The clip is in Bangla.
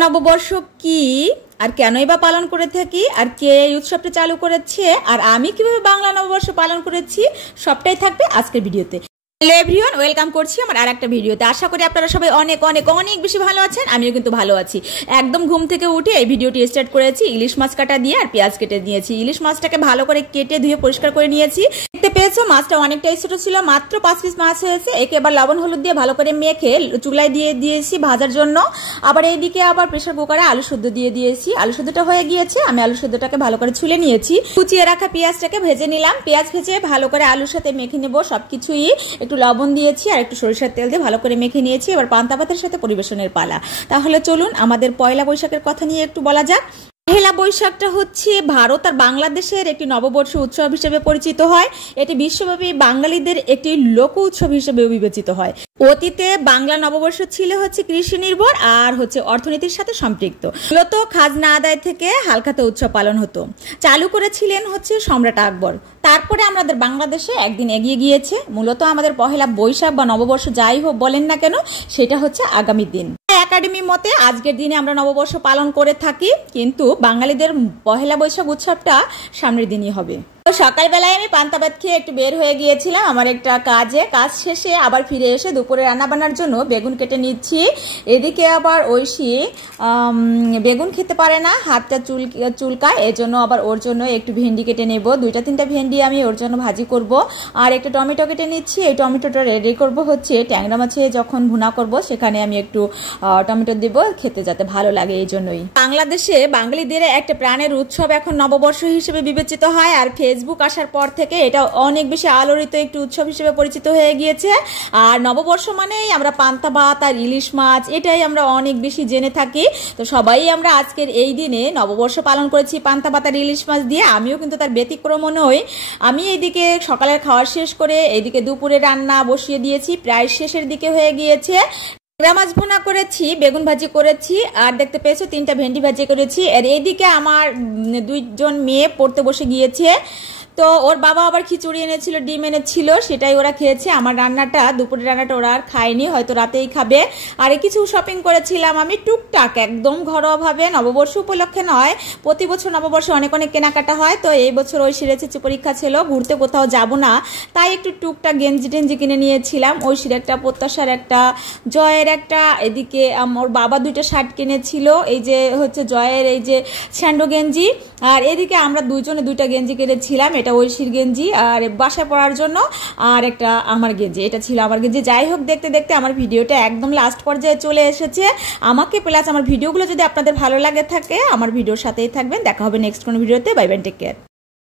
নববর্ষ কি আর কেনই বা পালন করে থাকি আর কে এই উৎসবটা চালু করেছে আর আমি কিভাবে বাংলা নববর্ষ পালন করেছি সবটাই থাকবে আজকের ভিডিওতে। হ্যালো এভরিওয়ান, ওয়েলকাম করছি আমার আরেকটা ভিডিওতে। আশা করি আপনারা সবাই অনেক অনেক অনেক বেশি ভালো আছেন। আমিও কিন্তু ভালো আছি। একদম ঘুম থেকে উঠে এই ভিডিওটি স্টার্ট করেছি ইলিশ মাছ কাটা দিয়ে আর পেঁয়াজ কেটে নিয়েছি। ইলিশ মাছটাকে ভালো করে কেটে ধুয়ে পরিষ্কার করে নিয়েছি। দেখতে পেয়েছো মাছটা অনেকটাই ছোট ছিল, মাত্র 5 পিস মাছ হয়েছে। একে এবার লবণ হলুদ দিয়ে ভালো করে মেখে চুলায় দিয়ে দিয়েছি ভাজার জন্য। আবার এইদিকে আবার প্রেসার কুকারে আলু সেদ্ধ দিয়ে দিয়েছি। আলু সেদ্ধটা হয়ে গিয়েছে, আমি আলু সেদ্ধটাকে ভালো করে ছুলে নিয়েছি। কুচিয়ে রাখা পেঁয়াজটাকে ভেজে নিলাম। পেঁয়াজ ভেজে ভালো করে আলুর সাথে মেখে নেবো সবকিছুই। একটু লবণ দিয়েছি আর একটু সরিষার তেল দিয়ে ভালো করে মেখে নিয়েছি। এবার পান্তা ভাতের সাথে পরিবেশনের পালা। তাহলে চলুন আমাদের পয়লা বৈশাখের কথা নিয়ে একটু বলা যাক। পহেলা বৈশাখটা হচ্ছে ভারত আর বাংলাদেশের একটি নববর্ষ উৎসব হিসেবে পরিচিত হয়। এটি বিশ্বব্যাপী বাঙালিদের একটি লোক উৎসব হিসেবে বিবেচিত হয়। অতীতে বাংলা নববর্ষ ছিল হচ্ছে কৃষি নির্ভর আর হচ্ছে অর্থনীতির সাথে সম্পৃক্ত। মূলত খাজনা আদায় থেকে হালখাতা উৎসব পালন হতো। চালু করেছিলেন হচ্ছে সম্রাট আকবর। তারপরে আমাদের বাংলাদেশে একদিন এগিয়ে গিয়েছে। মূলত আমাদের পহেলা বৈশাখ বা নববর্ষ যাই হোক বলেন না কেন, সেটা হচ্ছে আগামী দিন। একাডেমি মতে আজকের দিনে আমরা নববর্ষ পালন করে থাকি, কিন্তু বাঙালিদের পহেলা বৈশাখ উৎসবটা সামনের দিনই হবে। সকালবেলায় আমি পান্তা ভাত খেয়ে একটু বের হয়ে গিয়েছিলাম আমার একটা কাজ শেষে আবার ফিরে এসে দুপুরে রান্না বান্নার জন্য বেগুন কেটে নিচ্ছি। এদিকে আবার ঐশী বেগুন খেতে পারে না, হাতটা চুলকায়, এজন্য আবার ওর জন্য একটু ভেন্ডি কেটে নেব। 2-3টা ভেন্ডি আমি ওর জন্য ভাজি করব। আর একটা টমেটো কেটে নিচ্ছি। এই টমেটোটা রেডি করব হচ্ছে ট্যাংরা মাছে যখন ভুনা করব সেখানে আমি একটু টমেটো দেব খেতে যাতে ভালো লাগে, এই জন্যই। বাংলাদেশে বাঙালিদের একটা প্রাণের উৎসব এখন নববর্ষ হিসেবে বিবেচিত হয়। আর ফেসবুক আসার পর থেকে এটা অনেক বেশি আলোড়িত একটি উৎসব হিসেবে পরিচিত হয়ে গিয়েছে। আর নববর্ষ মানেই আমরা পান্তা ভাত আর ইলিশ মাছ, এটাই আমরা অনেক বেশি জেনে থাকি। তো সবাই আমরা আজকের এই দিনে নববর্ষ পালন করেছি পান্তা ভাত আর ইলিশ মাছ দিয়ে। আমিও কিন্তু তার ব্যতিক্রম নই। আমি এইদিকে সকালের খাওয়া শেষ করে এইদিকে দুপুরে রান্না বসিয়ে দিয়েছি, প্রায় শেষের দিকে হয়ে গিয়েছে। মাছ ভুনা করেছি, বেগুন ভাজি করেছি, আর দেখতে পেয়েছো 3টা ভেন্ডি ভাজি করেছি। আর এইদিকে আমার 2জন মেয়ে পড়তে বসে গিয়েছে। তো ওর বাবা আবার খিচুড়ি এনেছিল, ডিম এনেছিল, সেটাই ওরা খেয়েছে। আমার রান্নাটা দুপুরের রান্নাটা ওরা আর খায়নি, হয়তো রাতেই খাবে। আর কিছু শপিং করেছিলাম আমি টুকটাক, একদম ঘরোয়াভাবে, নববর্ষ উপলক্ষে নয়। প্রতি বছর নববর্ষে অনেক অনেক কেনাকাটা হয়। তো এই বছর ঐশীর এসেছে পরীক্ষা ছিল, ঘুরতে কোথাও যাব না, তাই একটু টুকটাক গেঞ্জি টেঞ্জি কিনে নিয়েছিলাম। ঐশীর একটা, প্রত্যাশার একটা, জয়ের একটা। এদিকে ওর বাবা 2টা শার্ট কিনেছিল, এই যে হচ্ছে জয়ের এই যে স্যান্ডো গেঞ্জি। আর এদিকে আমরা 2জনে 2টা গেঞ্জি কিনেছিলাম। এটা ঐশীর গেঞ্জি আর বাসায় পরার জন্য, আর একটা আমার গেঞ্জি, এটা ছিল আমার গেঞ্জি। যাই হোক, দেখতে দেখতে আমার ভিডিওটা একদম লাস্ট পর্যায়ে চলে এসেছে। আমাকে প্লাস আমার ভিডিওগুলো যদি আপনাদের ভালো লাগে থাকে আমার ভিডিওর সাথেই থাকবেন। দেখা হবে নেক্সট কোনো ভিডিওতে। Bye bye, take care.